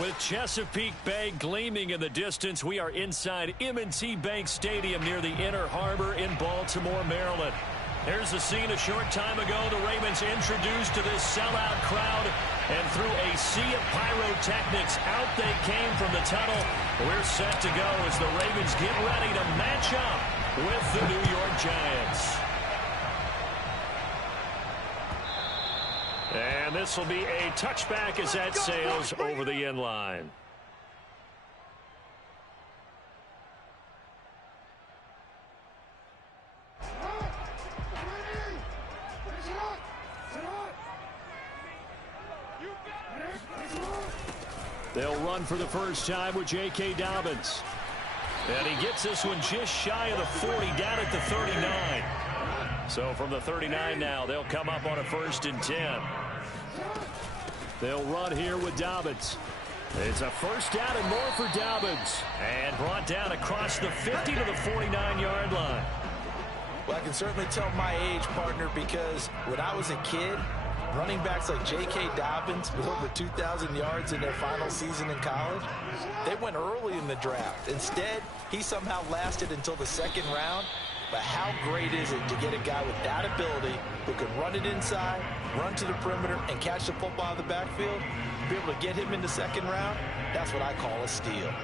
With Chesapeake Bay gleaming in the distance, we are inside M&T Bank Stadium near the Inner Harbor in Baltimore, Maryland. Here's the scene a short time ago. The Ravens introduced to this sellout crowd, and through a sea of pyrotechnics, out they came from the tunnel. We're set to go as the Ravens get ready to match up with the New York Giants. And this will be a touchback as that sails over the end line. They'll run for the first time with J.K. Dobbins. And he gets this one just shy of the 40, down at the 39. So from the 39 now, they'll come up on a 1st and 10. They'll run here with Dobbins. It's a first down and more for Dobbins. And brought down across the 50 to the 49-yard line. Well, I can certainly tell my age, partner, because when I was a kid, running backs like J.K. Dobbins with over 2,000 yards in their final season in college, they went early in the draft. Instead, he somehow lasted until the 2nd round. But how great is it to get a guy with that ability who can run it inside, run to the perimeter, and catch the football in the backfield? To be able to get him in the 2nd round, that's what I call a steal.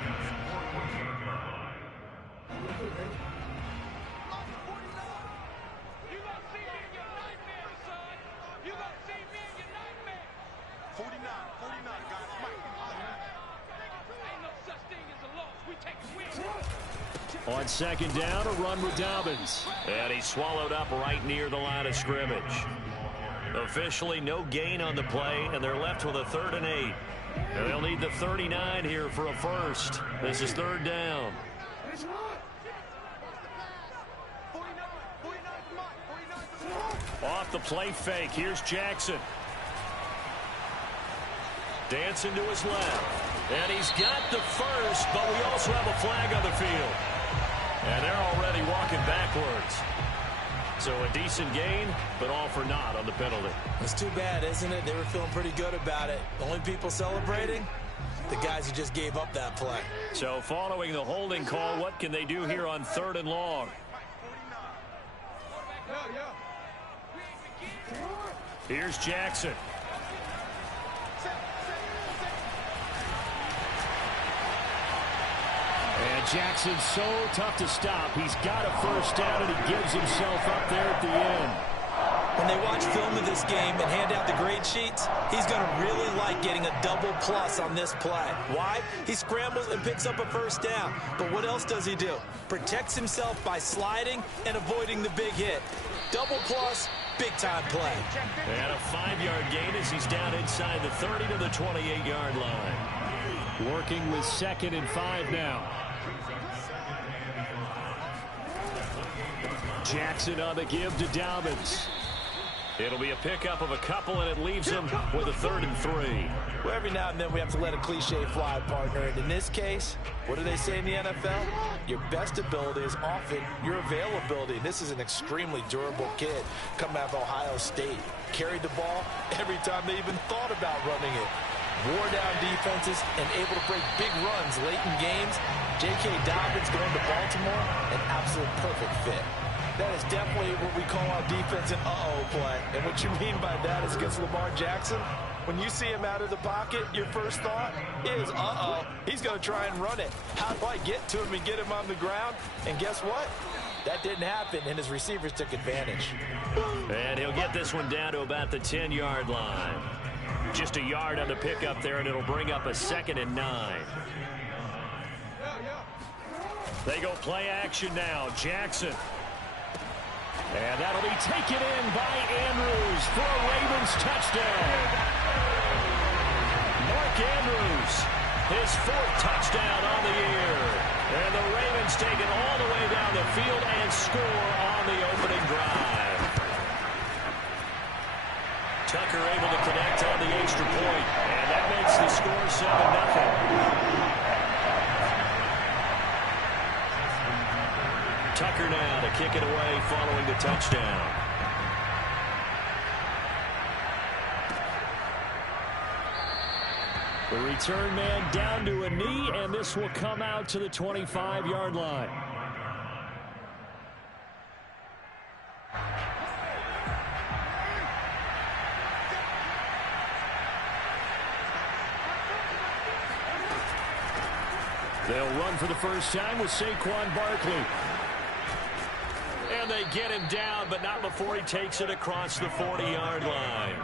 On 2nd down, a run with Dobbins. And he's swallowed up right near the line of scrimmage. Officially no gain on the play, and they're left with a 3rd and 8. And they'll need the 39 here for a first. This is 3rd down. Off the play fake, here's Jackson. Dancing to his left. And he's got the first, but we also have a flag on the field. And they're already walking backwards. So a decent gain, but all for naught on the penalty. It's too bad, isn't it? They were feeling pretty good about it. The only people celebrating, the guys who just gave up that play. So following the holding call, what can they do here on 3rd and long? Here's Jackson. And Jackson's so tough to stop. He's got a first down, and he gives himself up there at the end. When they watch film of this game and hand out the grade sheets, he's going to really like getting a double plus on this play. Why? He scrambles and picks up a first down. But what else does he do? Protects himself by sliding and avoiding the big hit. Double plus, big-time play. And a 5-yard gain as he's down inside the 30 to the 28-yard line. Working with 2nd and 5 now. Jackson on the give to Dobbins. It'll be a pickup of a couple, and it leaves him with a 3rd and 3. Well, every now and then we have to let a cliche fly, partner. And in this case, what do they say in the NFL? Your best ability is often your availability. And this is an extremely durable kid coming out of Ohio State. Carried the ball every time they even thought about running it. Wore down defenses and able to break big runs late in games. J.K. Dobbins going to Baltimore, an absolute perfect fit. That is definitely what we call our defense an uh-oh play. And what you mean by that is against Lamar Jackson, when you see him out of the pocket, your first thought is, uh-oh, he's going to try and run it. How do I get to him and get him on the ground? And guess what? That didn't happen, and his receivers took advantage. And he'll get this one down to about the 10-yard line. Just a yard on the pickup there, and it'll bring up a 2nd and 9. They go play action now. Jackson. And that'll be taken in by Andrews for a Ravens touchdown. Mark Andrews, his 4th touchdown on the year. And the Ravens take it all the way down the field and score on the opening drive. Tucker able to connect on the extra point, and that makes the score 7-0. Tucker now to kick it away following the touchdown. The return man down to a knee, and this will come out to the 25-yard line. They'll run for the first time with Saquon Barkley. And they get him down, but not before he takes it across the 40-yard line.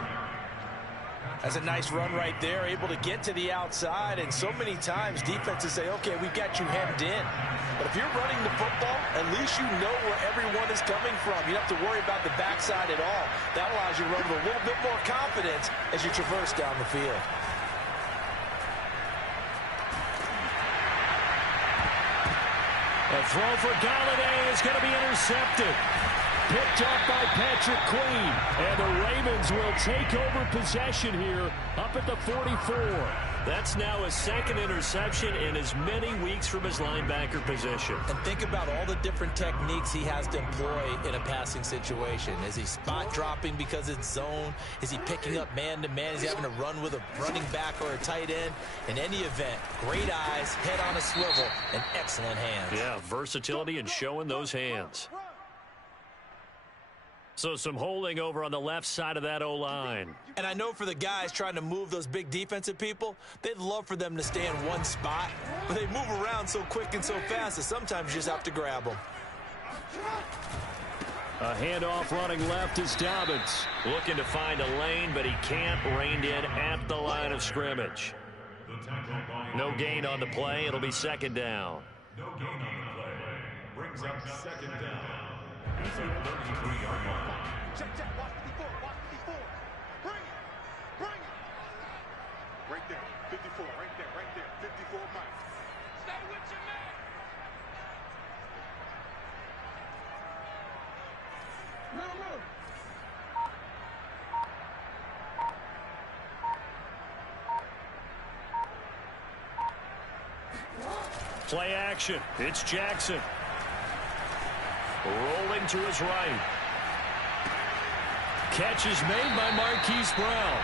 That's a nice run right there, able to get to the outside, and so many times defenses say, okay, we've got you hemmed in. But if you're running the football, at least you know where everyone is coming from. You don't have to worry about the backside at all. That allows you to run with a little bit more confidence as you traverse down the field. A throw for Galladay is going to be intercepted. Picked up by Patrick Queen. And the Ravens will take over possession here up at the 44. That's now his second interception in as many weeks from his linebacker position. And think about all the different techniques he has to employ in a passing situation. Is he spot dropping because it's zone? Is he picking up man-to-man? Is he having to run with a running back or a tight end? In any event, great eyes, head on a swivel, and excellent hands. Yeah, versatility and showing those hands. So some holding over on the left side of that O-line. And I know for the guys trying to move those big defensive people, they'd love for them to stay in one spot. But they move around so quick and so fast that sometimes you just have to grab them. A handoff running left is Dobbins. Looking to find a lane, but he can't. Reined in at the line of scrimmage. No gain on the play. It'll be second down. No gain on the play. Brings up second down. He's at 33-yard line. Check, watch 54, watch 54. Bring it. Right there, 54, right there, 54 miles. Stay with your man. No. Play action. It's Jackson. Rolling to his right. Catch is made by Marquise Brown.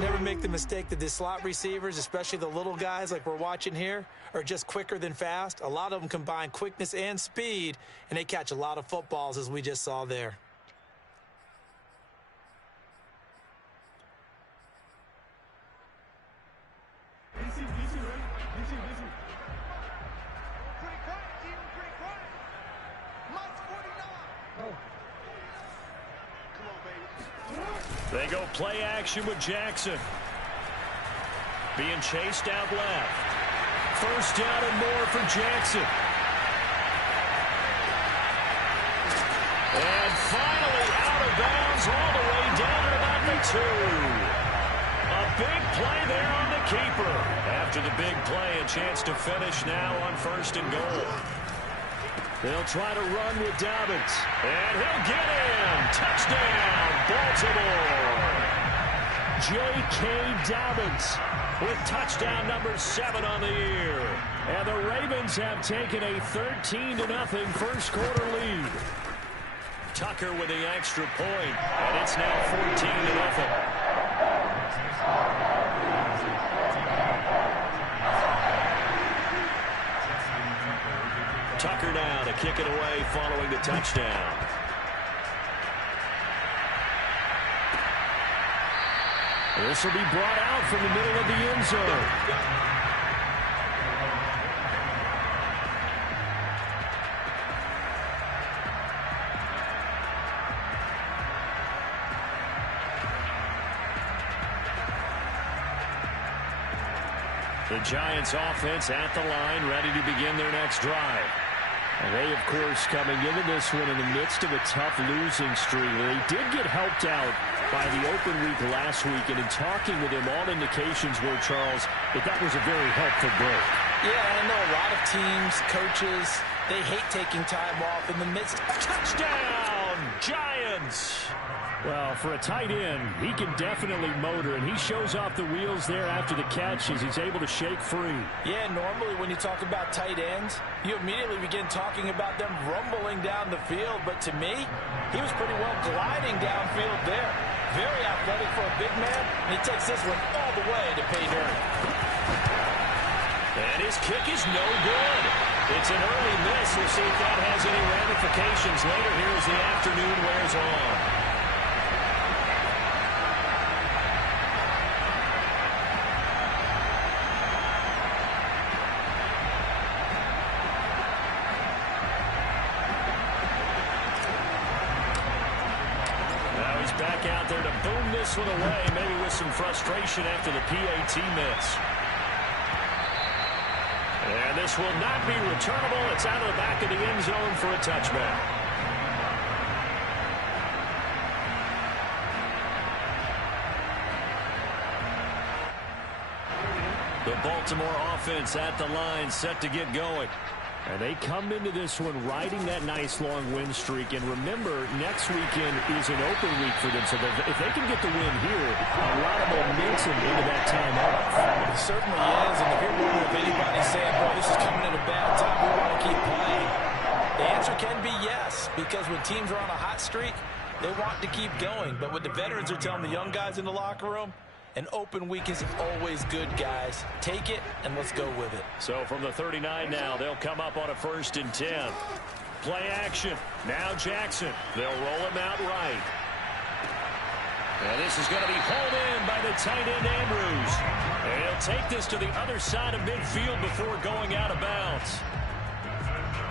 Never make the mistake that the slot receivers, especially the little guys like we're watching here, are just quicker than fast. A lot of them combine quickness and speed, and they catch a lot of footballs, as we just saw there. They go play action with Jackson. Being chased out left. First down and more for Jackson. And finally out of bounds all the way down to about the 2. A big play there on the keeper. After the big play, a chance to finish now on first and goal. They'll try to run with Dobbins. And he'll get in. Touchdown, Baltimore. J.K. Dobbins with touchdown number 7 on the year. And the Ravens have taken a 13-0 first quarter lead. Tucker with the extra point, and it's now 14-0. Tucker now to kick it away following the touchdown. This will be brought out from the middle of the end zone. The Giants offense at the line, ready to begin their next drive. And they, of course, coming into this one in the midst of a tough losing streak. They did get helped out by the open week last week, and in talking with him, all indications were, Charles, that was a very helpful break. Yeah, I know a lot of teams, coaches, they hate taking time off in the midst of touchdown, Giants. Well, for a tight end, he can definitely motor, and he shows off the wheels there after the catch as he's able to shake free. Yeah, normally when you talk about tight ends, you immediately begin talking about them rumbling down the field. But to me, he was pretty well gliding downfield there. Very athletic for a big man, and he takes this one all the way to pay dirt. And his kick is no good. It's an early miss. We'll see if that has any ramifications later here as the afternoon wears on. Back out there to boom this one away, maybe with some frustration after the PAT miss. And this will not be returnable. It's out of the back of the end zone for a touchback. The Baltimore offense at the line, set to get going. And they come into this one riding that nice long win streak. And remember, next weekend is an open week for them. So if they can get the win here, a lot of momentum into that time off. It certainly is. And if you're wondering if anybody's saying, boy, this is coming at a bad time, we want to keep playing, the answer can be yes. Because when teams are on a hot streak, they want to keep going. But what the veterans are telling the young guys in the locker room, an open week is always good, guys. Take it, and let's go with it. So from the 39 now, they'll come up on a 1st and 10. Play action. Now Jackson. They'll roll him out right. And this is going to be hauled in by the tight end Andrews. And he'll take this to the other side of midfield before going out of bounds.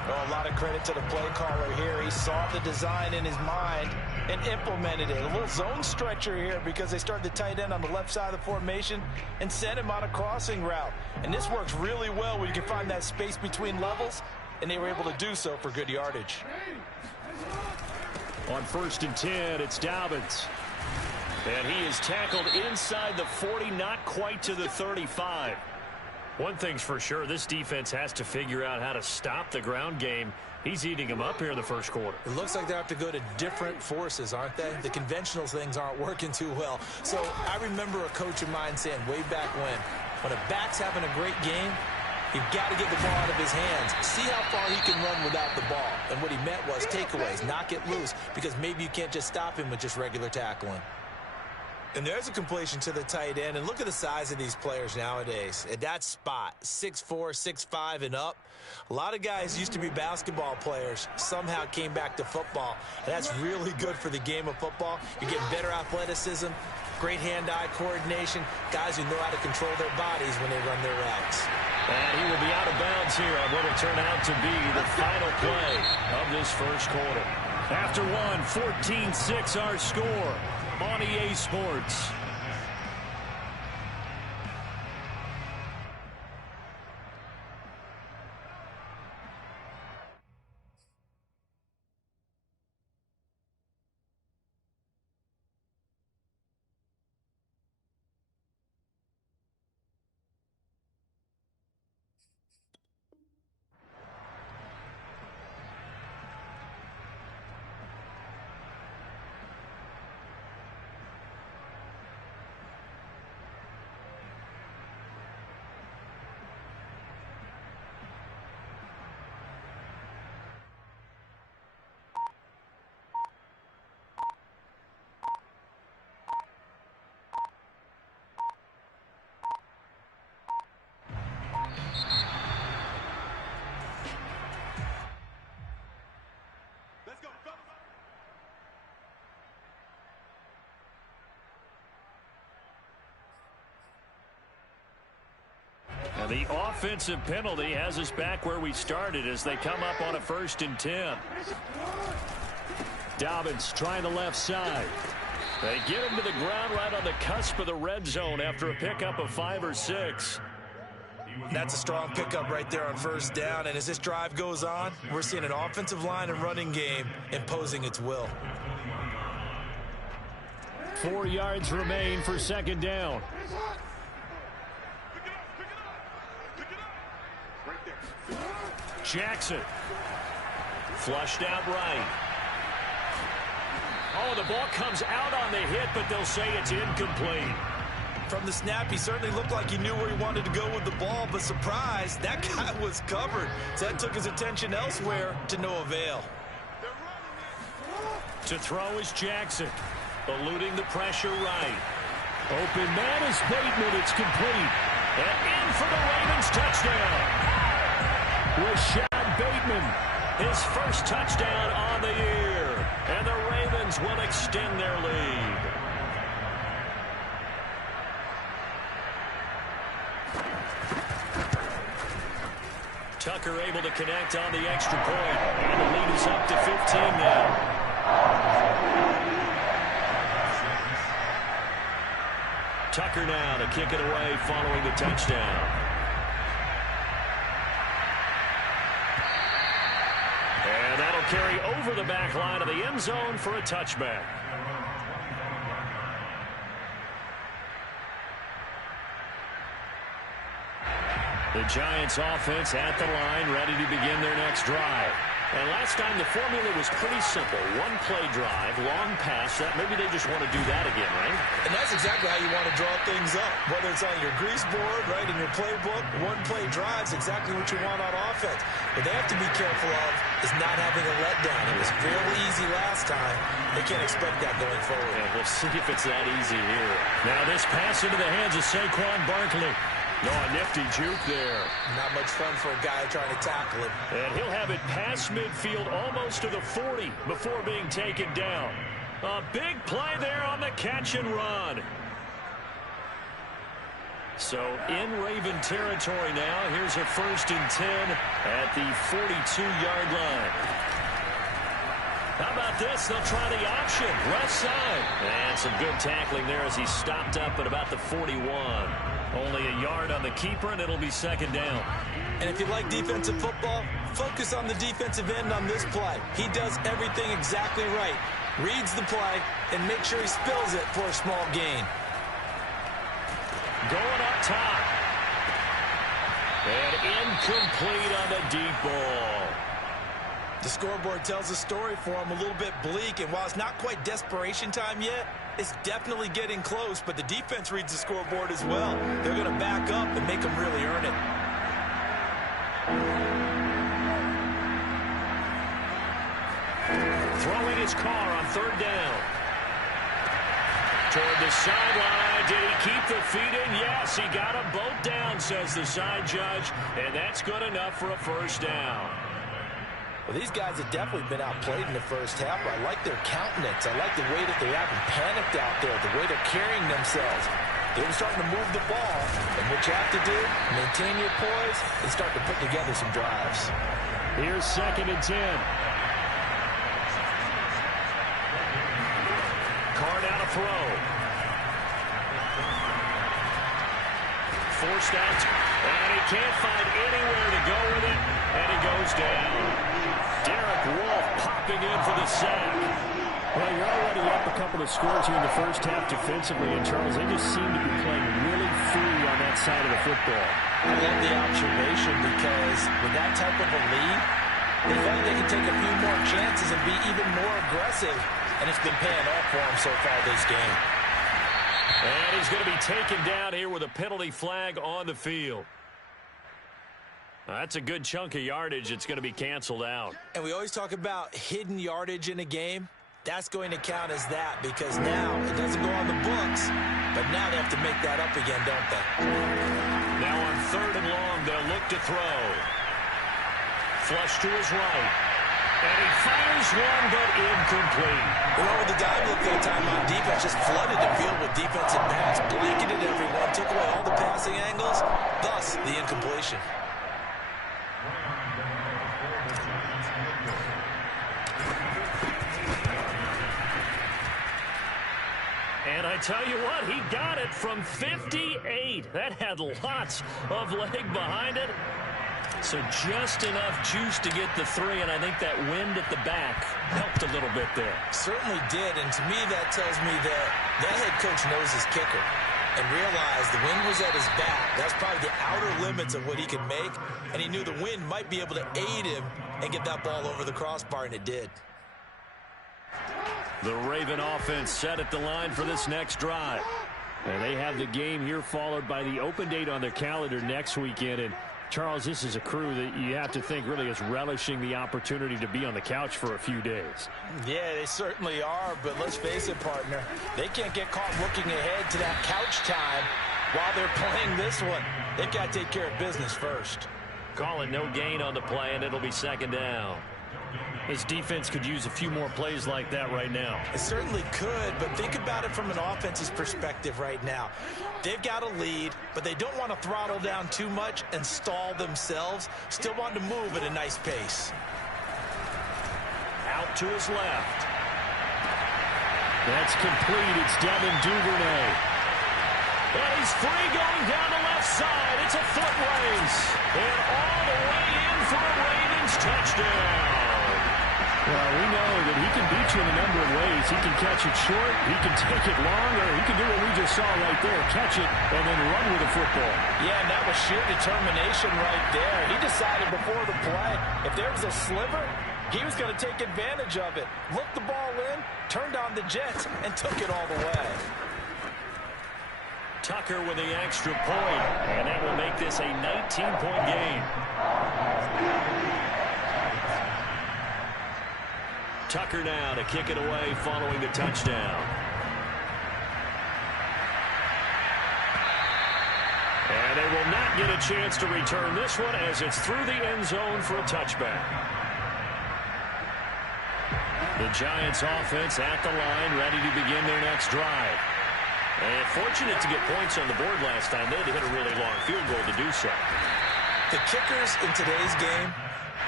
Well, a lot of credit to the play caller here. He saw the design in his mind and implemented it. A little zone stretcher here because they started the tight end on the left side of the formation and sent him on a crossing route. And this works really well when you can find that space between levels, and they were able to do so for good yardage. On 1st and 10, it's Dobbins. And he is tackled inside the 40, not quite to the 35. One thing's for sure, this defense has to figure out how to stop the ground game. He's eating them up here in the first quarter. It looks like they have to go to different forces, aren't they? The conventional things aren't working too well. So I remember a coach of mine saying way back when a back's having a great game, you've got to get the ball out of his hands. See how far he can run without the ball. And what he meant was takeaways, knock it loose, because maybe you can't just stop him with just regular tackling. And there's a completion to the tight end. And look at the size of these players nowadays. At that spot, 6'4", 6'5", and up. A lot of guys used to be basketball players, somehow came back to football. And that's really good for the game of football. You're getting better athleticism, great hand-eye coordination, guys who know how to control their bodies when they run their routes. And he will be out of bounds here on what will turn out to be the final play of this first quarter. After one, 14-6 our score on EA Sports. And the offensive penalty has us back where we started as they come up on a 1st and 10. Dobbins trying the left side. They get him to the ground right on the cusp of the red zone after a pickup of 5 or 6. That's a strong pickup right there on 1st down. And as this drive goes on, we're seeing an offensive line and running game imposing its will. 4 yards remain for 2nd down. Jackson. Flushed out right. Oh, the ball comes out on the hit, but they'll say it's incomplete. From the snap, he certainly looked like he knew where he wanted to go with the ball, but surprise, that guy was covered. So that took his attention elsewhere to no avail. To throw is Jackson. eluding the pressure right. Open man is Bateman. It's complete. And in for the Ravens touchdown. Rashad Bateman, his first touchdown on the year. And the Ravens will extend their lead. Tucker able to connect on the extra point. And the lead is up to 15 now. Tucker now to kick it away following the touchdown. And that'll carry over the back line of the end zone for a touchback. The Giants offense at the line, ready to begin their next drive. And last time the formula was pretty simple. One play drive, long pass. Maybe they just want to do that again, right? And that's exactly how you want to draw things up. Whether it's on your grease board, right, in your playbook, one play drive's exactly what you want on offense. What they have to be careful of is not having a letdown. It was fairly easy last time. They can't expect that going forward. Yeah, we'll see if it's that easy here. Now this pass into the hands of Saquon Barkley. No, a nifty juke there. Not much fun for a guy trying to tackle him. And he'll have it past midfield almost to the 40 before being taken down. A big play there on the catch and run. So in Raven territory now. Here's a 1st and 10 at the 42-yard line. How about this? They'll try the option. Left side. And some good tackling there as he stopped up at about the 41. Only a yard on the keeper, and it'll be 2nd down. And if you like defensive football, focus on the defensive end on this play. He does everything exactly right. Reads the play and makes sure he spills it for a small gain. Going up top. And incomplete on the deep ball. The scoreboard tells a story for him, a little bit bleak, and while it's not quite desperation time yet, it's definitely getting close, but the defense reads the scoreboard as well. They're going to back up and make them really earn it. Throwing his car on 3rd down. Toward the sideline. Did he keep the feet in? Yes, he got them both down, says the side judge, and that's good enough for a 1st down. Well, these guys have definitely been outplayed in the first half. I like their countenance. I like the way that they haven't panicked out there, the way they're carrying themselves. They're starting to move the ball. And what you have to do, maintain your poise and start to put together some drives. Here's 2nd and 10. Card out a throw. Forced out. And he can't find anywhere to go with it. And he goes down. Derek Wolfe popping in for the sack. Well, you're already up a couple of scores here in the first half defensively, and Charles, they just seem to be playing really free on that side of the football. I love the observation because with that type of a lead, they feel like they can take a few more chances and be even more aggressive, and it's been paying off for them so far this game. And he's going to be taken down here with a penalty flag on the field. That's a good chunk of yardage. It's going to be canceled out. And we always talk about hidden yardage in a game. That's going to count as that because now it doesn't go on the books, but now they have to make that up again, don't they? Now on 3rd and long, they'll look to throw. Flush to his right. And he fires one, but incomplete. With the dime look that time on defense, just flooded the field with defensive backs, blanketed everyone, took away all the passing angles, thus the incompletion. And I tell you what, he got it from 58. That had lots of leg behind it. So just enough juice to get the 3, and I think that wind at the back helped a little bit there. Certainly did, and to me that tells me that that head coach knows his kicker and realized the wind was at his back. That's probably the outer limits of what he could make, and he knew the wind might be able to aid him and get that ball over the crossbar, and it did. The Raven offense set at the line for this next drive. And they have the game here followed by the open date on their calendar next weekend. And Charles, this is a crew that you have to think really is relishing the opportunity to be on the couch for a few days. Yeah, they certainly are, but let's face it, partner. They can't get caught looking ahead to that couch time while they're playing this one. They've got to take care of business first. Calling no gain on the play, and it'll be second down. This defense could use a few more plays like that right now. It certainly could, but think about it from an offense's perspective right now. They've got a lead, but they don't want to throttle down too much and stall themselves. Still want to move at a nice pace. Out to his left. That's complete. It's Devin Duvernay. And he's free going down the left side. It's a foot race. And all the way in for a Ravens touchdown. Well, we know that he can beat you in a number of ways. He can catch it short, he can take it long, or he can do what we just saw right there, catch it and then run with the football. Yeah, and that was sheer determination right there. He decided before the play, if there was a sliver, he was going to take advantage of it. Looked the ball in, turned on the Jets, and took it all the way. Tucker with the extra point, and that will make this a 19-point game. Tucker now to kick it away following the touchdown. And they will not get a chance to return this one as it's through the end zone for a touchback. The Giants offense at the line, ready to begin their next drive. And fortunate to get points on the board last time. They had to hit a really long field goal to do so. The kickers in today's game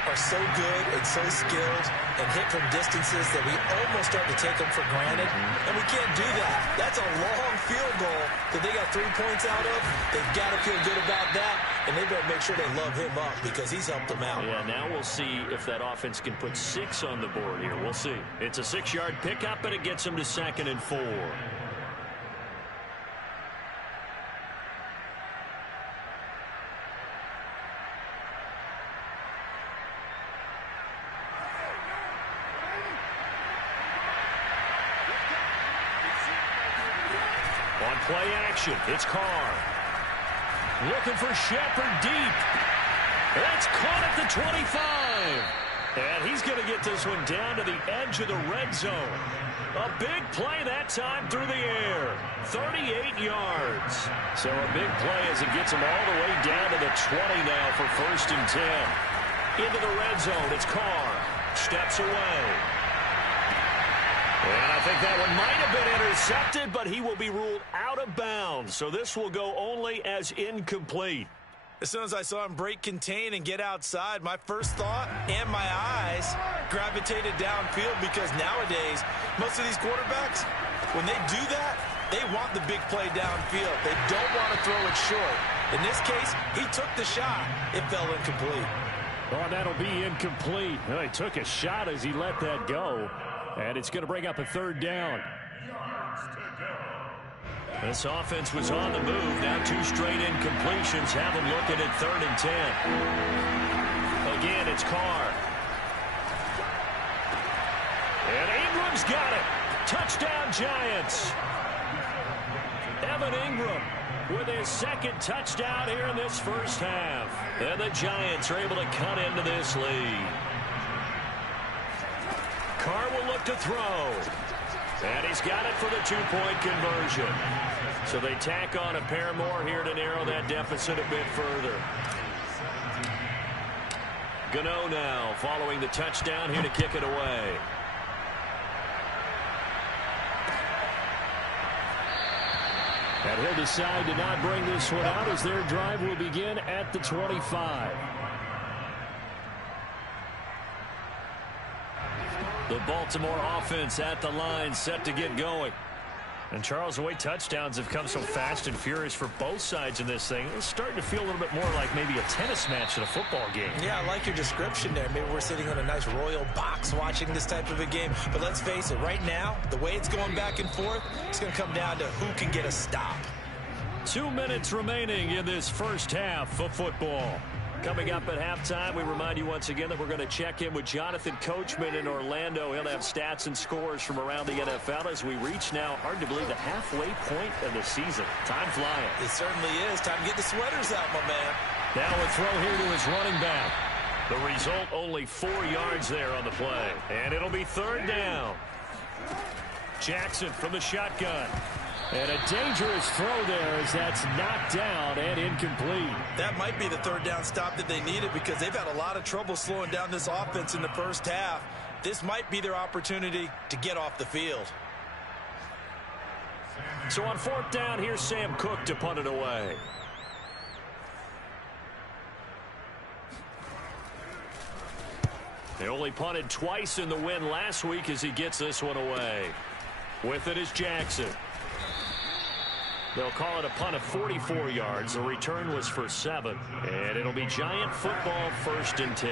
are so good and so skilled and hit from distances that we almost start to take them for granted. And we can't do that. That's a long field goal that they got 3 points out of. They've got to feel good about that, and they better make sure they love him up because he's helped them out. Yeah, now we'll see if that offense can put 6 on the board here. We'll see. It's a 6-yard pickup, and it gets them to 2nd and 4. On play action, it's Carr. Looking for Shepard deep. That's caught at the 25. And he's going to get this one down to the edge of the red zone. A big play that time through the air. 38 yards. So a big play as it gets him all the way down to the 20 now for 1st and 10. Into the red zone, it's Carr. Steps away. And I think that one might have been intercepted, but he will be ruled out of bounds. So this will go only as incomplete. As soon as I saw him break contain and get outside, my first thought and my eyes gravitated downfield because nowadays, most of these quarterbacks, when they do that, they want the big play downfield. They don't want to throw it short. In this case, he took the shot. It fell incomplete. Oh, that'll be incomplete. Well, he took a shot as he let that go. And it's going to bring up a 3rd down. This offense was on the move. Now 2 straight incompletions have them looking at 3rd and 10. Again, it's Carr. And Ingram's got it. Touchdown, Giants. Evan Ingram with his 2nd touchdown here in this first half. And the Giants are able to cut into this lead. Carr will look to throw. And he's got it for the 2-point conversion. So they tack on a pair more here to narrow that deficit a bit further. Gano now following the touchdown here to kick it away. And he'll decide to not bring this one out as their drive will begin at the 25. The Baltimore offense at the line set to get going. And Charles, the way touchdowns have come so fast and furious for both sides in this thing, it's starting to feel a little bit more like maybe a tennis match at a football game. Yeah, I like your description there. Maybe we're sitting in a nice royal box watching this type of a game. But let's face it, right now, the way it's going back and forth, it's going to come down to who can get a stop. 2 minutes remaining in this first half of football. Coming up at halftime, we remind you once again that we're going to check in with Jonathan Coachman in Orlando. He'll have stats and scores from around the NFL as we reach now, hard to believe, the halfway point of the season. Time flying. It certainly is. Time to get the sweaters out, my man. Now a throw here to his running back. The result, only 4 yards there on the play. And it'll be 3rd down. Jackson from the shotgun. And a dangerous throw there as that's knocked down and incomplete. That might be the 3rd down stop that they needed because they've had a lot of trouble slowing down this offense in the first half. This might be their opportunity to get off the field. So on 4th down, here's Sam Cook to punt it away. They only punted twice in the win last week as he gets this one away. With it is Jackson. They'll call it a punt of 44 yards. The return was for 7. And it'll be Giant football, 1st and 10.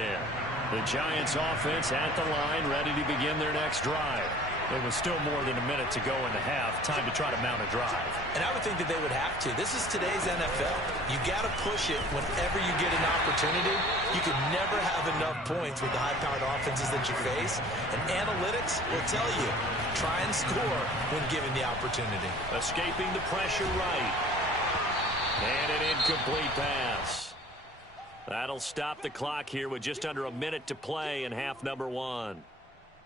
The Giants offense at the line, ready to begin their next drive. There was still more than a minute to go in the half. Time to try to mount a drive. And I would think that they would have to. This is today's NFL. You got to push it whenever you get an opportunity. You can never have enough points with the high-powered offenses that you face. And analytics will tell you, try and score when given the opportunity. Escaping the pressure right. And an incomplete pass. That'll stop the clock here with just under a minute to play in half number 1.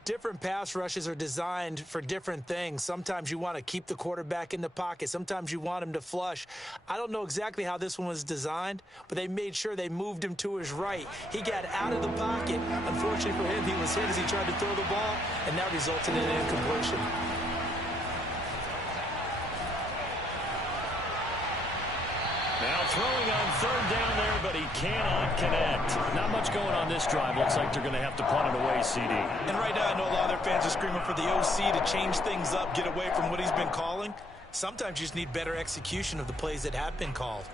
Different pass rushes are designed for different things. Sometimes you want to keep the quarterback in the pocket. Sometimes you want him to flush. I don't know exactly how this one was designed, but they made sure they moved him to his right. He got out of the pocket. Unfortunately for him, he was hit as he tried to throw the ball, and that resulted in an incompletion. Now throwing on 3rd down there, but he cannot connect. Not much going on this drive. Looks like they're going to have to punt it away, CD. And right now I know a lot of their fans are screaming for the OC to change things up, get away from what he's been calling. Sometimes you just need better execution of the plays that have been called.